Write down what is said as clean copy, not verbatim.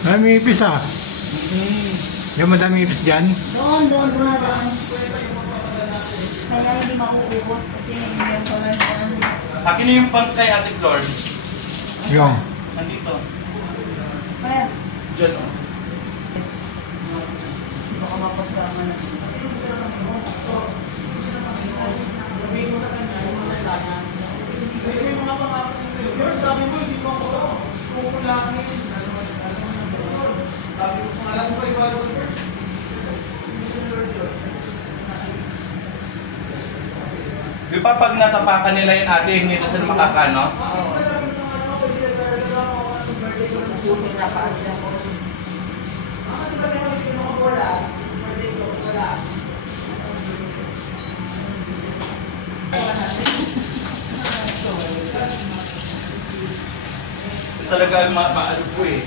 Ay, may ipis ah. Yung madami ipis dyan. Doon bunadaan. Kaya hindi mauubos kasi hindi yung pala dyan. Akin na yung pang kay Ate Flor. Yung. Nandito. Kaya, Diyan o. baka mapasama na. Di ba pag natapakan nila yung ate, hindi na sila makakano? Buti na pa sila. Talaga maano po eh.